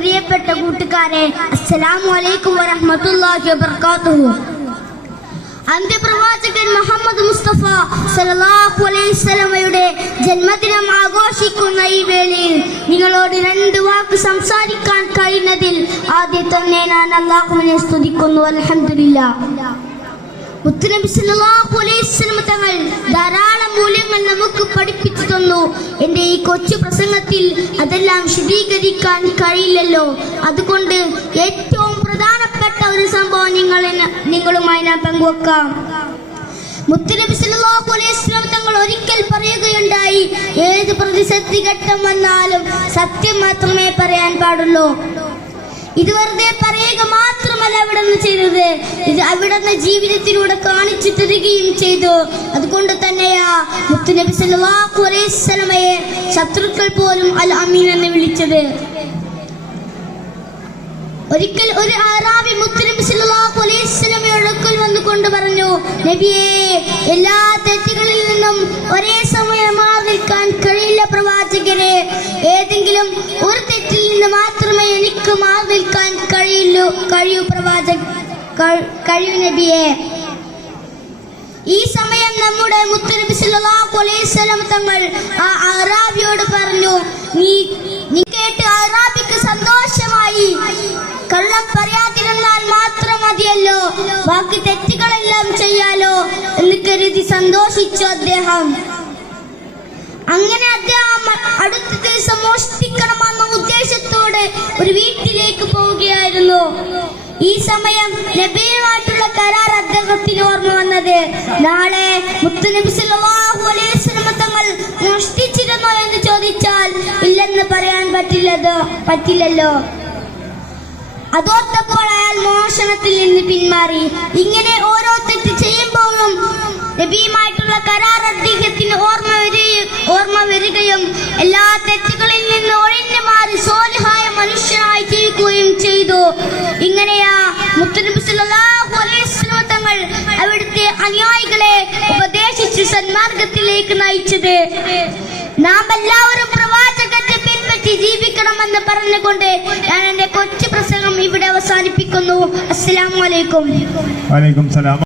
പ്രിയപ്പെട്ട കൂട്ടുകാരെ, അസ്സലാമു അലൈക്കും വറഹ്മത്തുള്ളാഹി വബറകാതുഹു. അന്ത്യപ്രവാചകൻ മുഹമ്മദ് മുസ്തഫ സല്ലല്ലാഹു അലൈഹി വസല്ലമയുടെ ജന്മദിനം ആഘോഷിക്കുന്ന ഈ വേളയിൽ നിങ്ങളോട് രണ്ട് വാക്ക് സംസാരിക്കാൻ കഴിയുന്നതിൽ ആദ്യം തന്നെ ഞാൻ അല്ലാഹുവിനെ സ്തുതിക്കുന്നു. അൽഹംദുലില്ലാഹ്. മുത്തുനബി സല്ലല്ലാഹു അലൈഹി വസല്ലം തങ്ങൾ ധാരാളം മൂല്യങ്ങൾ നമുക്ക് പഠിപ്പിച്ചു തന്നു. എൻ്റെ ഈ കൊച്ചു പ്രസംഗത്തിൽ അതെല്ലാം വിശദീകരിക്കാൻ കഴിയില്ലല്ലോ. അതുകൊണ്ട് ഏറ്റവും പ്രധാനപ്പെട്ട ഒരു സംഭവം നിങ്ങളുമായി ഞാൻ പങ്കുവെക്കാം. മുത്തുനബി സല്ലല്ലാഹു അലൈഹി വസല്ലം തങ്ങൾ ഒരിക്കൽ പറയുകയുണ്ടായി, ഏത് പ്രതിസന്ധി ഘട്ടം വന്നാലും സത്യം മാത്രമേ പറയാൻ പാടുള്ളൂ. ഇത് വെറുതെ പറയുക മാത്രമല്ല അവിടുന്ന് ചെയ്തത്, ഇത് അവിടുന്ന് ജീവിതത്തിലൂടെ കാണിച്ചു തരികയും ചെയ്തു. അതുകൊണ്ട് തന്നെയാ മുത്തുനബി സല്ലല്ലാഹു അലൈഹി വസല്ലമയെ ശത്രുക്കൾ പോലും അൽ അമീൻ എന്ന് വിളിച്ചത്. ഒരിക്കൽ ഒരു അറാബി മുത്തുനബി സല്ലല്ലാഹു അലൈഹി വസല്ലമയുടെ അടുക്കൽ വന്നുകൊണ്ട് പറഞ്ഞു, നബിയേ, എല്ലാ തെറ്റുകളിൽ നിന്നും ഒരേ സമയം മാറി നിൽക്കാൻ കഴിയില്ല പ്രവാചകരെ. ഏതെങ്കിലും ഒരു തെറ്റിൽ നിന്ന് മാത്രമേ എനിക്ക് മാറി നിൽക്കാൻ കഴിയൂ നബിയെ. ഈ സമയം നമ്മുടെ മുത്തുനബി സല്ലല്ലാഹു അലൈഹി വസല്ലം തങ്ങൾ ആ അറാബിയോട് പറഞ്ഞു, നീ കേട്ട് അറാബിക്ക് സന്തോഷമായി. കള്ളം പറയാതിരുന്നാൽ മാത്രം മതിയല്ലോ, ബാക്കി തെറ്റുകളെല്ലാം ചെയ്യാലോ എന്ന് കരുതി സന്തോഷിച്ചു അദ്ദേഹം. അങ്ങനെ അദ്ദേഹം അടുത്ത ദിവസം മോഷ്ടിക്കണമെന്ന ഉദ്ദേശത്തോടെ ഒരു വീട്ടിലേക്ക് പോവുകയായിരുന്നു. ഈ സമയം നബിയുമായിട്ടുള്ള കരാർ അദ്ദേഹത്തിന് ഓർമ്മ വന്നത്. നാളെ മുത്തുനബി സല്ലല്ലാഹു അലൈഹി വസല്ലം തങ്ങൾ മോഷ്ടിച്ചിരുന്നോ എന്ന് ചോദിച്ചാൽ ഇല്ലെന്ന് പറയാൻ പറ്റില്ലല്ലോ. അതോർത്തപ്പോൾ അയാൾ മോഷണത്തിൽ നിന്ന് പിന്മാറി. ഇങ്ങനെ ഓരോ തെറ്റ് ചെയ്യുമ്പോഴും നബിയുമായിട്ടുള്ള കരാർ അദ്ദേഹത്തിന് ഓർമ്മ വരികയും എല്ലാ തെറ്റുകളിൽ നിന്ന് ഒഴിഞ്ഞു മാറി സ്വാലിഹായ മനുഷ്യനായി ജീവിക്കുകയും ചെയ്തു. ഇങ്ങനെയാ മുത്തുനബി സല്ലല്ലാഹു അലൈഹി വസല്ലം തങ്ങൾ അവിടുത്തെ അനുയായികളെ ഉപദേശിച്ച് സന്മാർഗത്തിലേക്ക് നയിച്ചത്. നാം എല്ലാവരും പ്രവാചകന്റെ പിൻപറ്റി ജീവിക്കണമെന്ന് പറഞ്ഞുകൊണ്ട് ഞാൻ എന്റെ കൊച്ചു പ്രസംഗം ഇവിടെ അവസാനിപ്പിക്കുന്നു. അസ്സലാമു അലൈക്കും. വലൈക്കും സലാം.